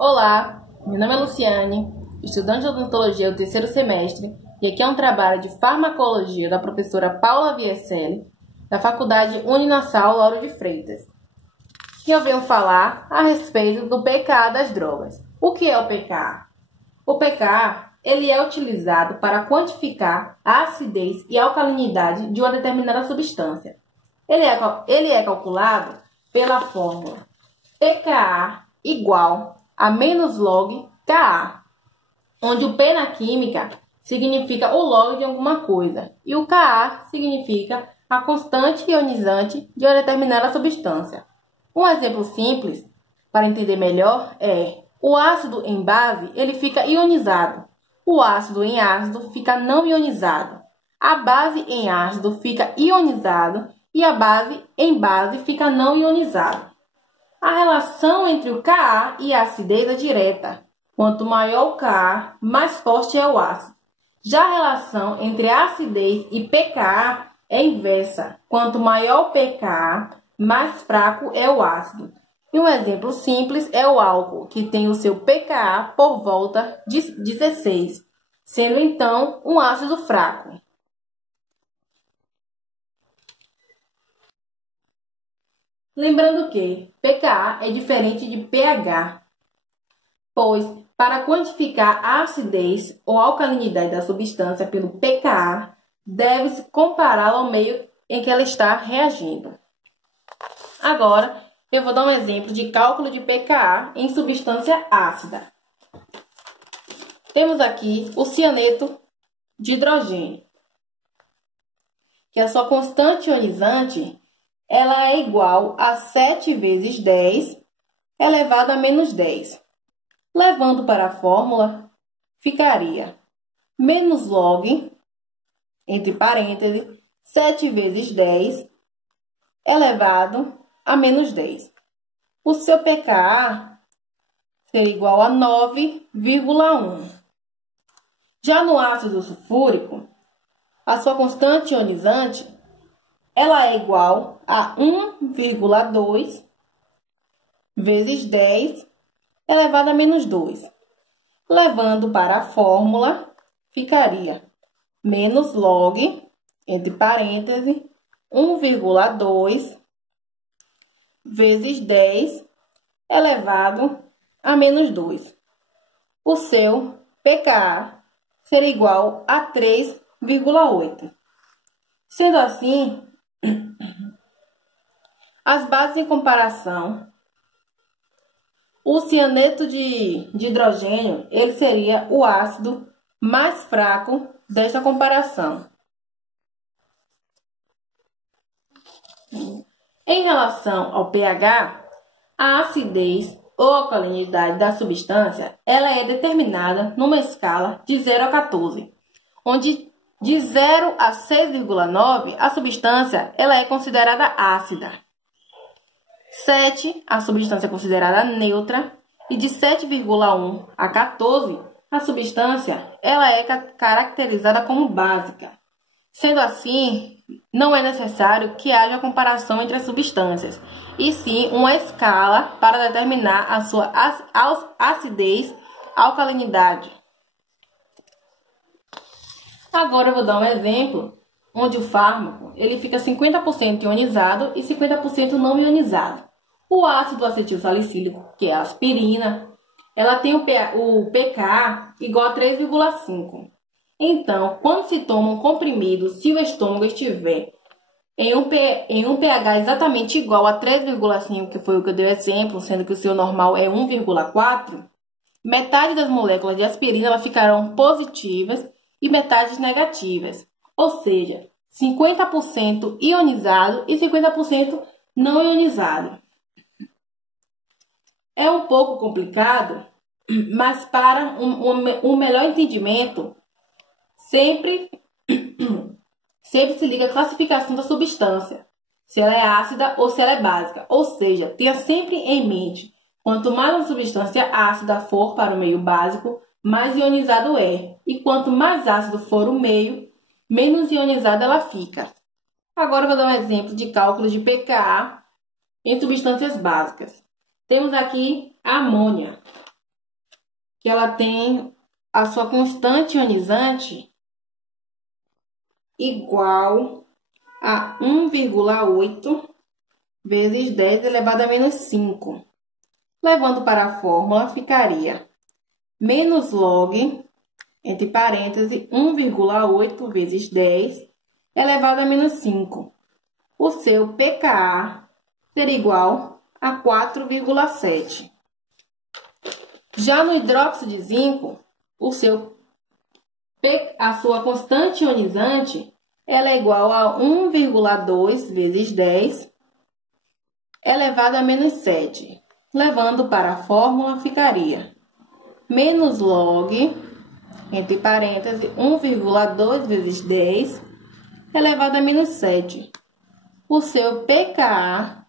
Olá, meu nome é Luciane, estudante de odontologia do terceiro semestre, e aqui é um trabalho de farmacologia da professora Paula Vieselli, da Faculdade Uninasal Lauro de Freitas. E eu venho falar a respeito do pKa das drogas. O que é o pKa? O pKa, ele é utilizado para quantificar a acidez e alcalinidade de uma determinada substância. Ele é calculado pela fórmula pKa igual a menos log Ka, onde o P na química significa o log de alguma coisa e o Ka significa a constante ionizante de uma determinada substância. Um exemplo simples para entender melhor é: o ácido em base ele fica ionizado, o ácido em ácido fica não ionizado, a base em ácido fica ionizado e a base em base fica não ionizado. A relação entre o Ka e a acidez é direta. Quanto maior o Ka, mais forte é o ácido. Já a relação entre a acidez e pKa é inversa. Quanto maior o pKa, mais fraco é o ácido. E um exemplo simples é o álcool, que tem o seu pKa por volta de 16, sendo então um ácido fraco. Lembrando que pKa é diferente de pH, pois para quantificar a acidez ou alcalinidade da substância pelo pKa, deve-se compará-la ao meio em que ela está reagindo. Agora, eu vou dar um exemplo de cálculo de pKa em substância ácida. Temos aqui o cianeto de hidrogênio, que a sua constante ionizante ela é igual a 7 vezes 10 elevado a menos 10. Levando para a fórmula, ficaria menos log, entre parênteses, 7 vezes 10 elevado a menos 10. O seu pKa seria igual a 9,1. Já no ácido sulfúrico, a sua constante ionizante ela é igual a 1,2 vezes 10 elevado a menos 2. Levando para a fórmula, ficaria menos log, entre parênteses, 1,2 vezes 10 elevado a menos 2. O seu pKa seria igual a 3,8. Sendo assim, as bases em comparação, o cianeto de hidrogênio ele seria o ácido mais fraco desta comparação. Em relação ao pH, a acidez ou alcalinidade da substância ela é determinada numa escala de 0 a 14, onde de 0 a 6,9 a substância ela é considerada ácida. 7, a substância é considerada neutra, e de 7,1 a 14, a substância ela é caracterizada como básica. Sendo assim, não é necessário que haja comparação entre as substâncias, e sim uma escala para determinar a sua acidez, alcalinidade. Agora eu vou dar um exemplo onde o fármaco ele fica 50% ionizado e 50% não ionizado. O ácido acetil salicílico, que é a aspirina, ela tem o pK igual a 3,5. Então, quando se toma um comprimido, se o estômago estiver em um pH exatamente igual a 3,5, que foi o que eu dei exemplo, sendo que o seu normal é 1,4, metade das moléculas de aspirina elas ficarão positivas e metade negativas. Ou seja, 50% ionizado e 50% não ionizado. É um pouco complicado, mas para um melhor entendimento, sempre se liga a classificação da substância, se ela é ácida ou se ela é básica. Ou seja, tenha sempre em mente, quanto mais uma substância ácida for para o meio básico, mais ionizado é. E quanto mais ácido for o meio, menos ionizada ela fica. Agora eu vou dar um exemplo de cálculo de pKa em substâncias básicas. Temos aqui a amônia. que ela tem a sua constante ionizante igual a 1,8 vezes 10 elevado a menos 5. Levando para a fórmula, ficaria menos log, entre parênteses, 1,8 vezes 10 elevado a menos 5. O seu pKa seria igual a 4,7. Já no hidróxido de zinco, a sua constante ionizante ela é igual a 1,2 vezes 10 elevado a menos 7. Levando para a fórmula, ficaria menos log, entre parênteses, 1,2 vezes 10 elevado a menos 7. O seu pKa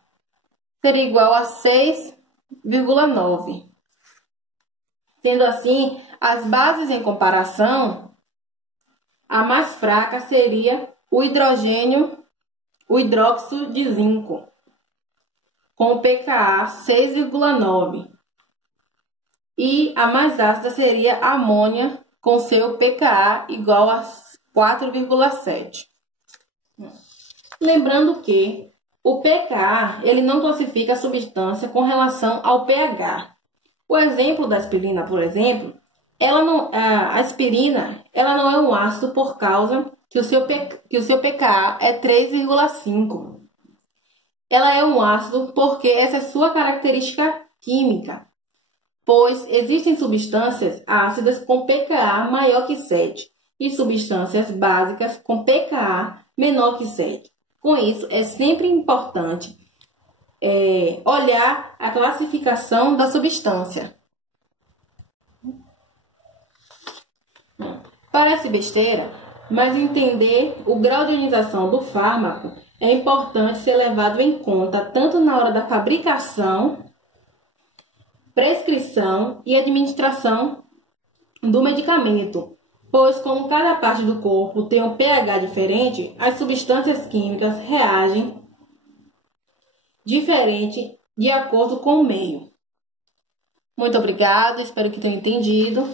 seria igual a 6,9. Sendo assim, as bases em comparação, a mais fraca seria o hidróxido de zinco, com o pKa 6,9. E a mais ácida seria a amônia, com seu pKa igual a 4,7. Lembrando que o pKa ele não classifica a substância com relação ao pH. O exemplo da aspirina, por exemplo, a aspirina ela não é um ácido por causa que o seu pKa é 3,5. Ela é um ácido porque essa é sua característica química, pois existem substâncias ácidas com pKa maior que 7 e substâncias básicas com pKa menor que 7. Com isso, é sempre importante olhar a classificação da substância. Parece besteira, mas entender o grau de ionização do fármaco é importante ser levado em conta tanto na hora da fabricação, prescrição e administração do medicamento, pois como cada parte do corpo tem um pH diferente, as substâncias químicas reagem diferente de acordo com o meio. Muito obrigada, espero que tenham entendido.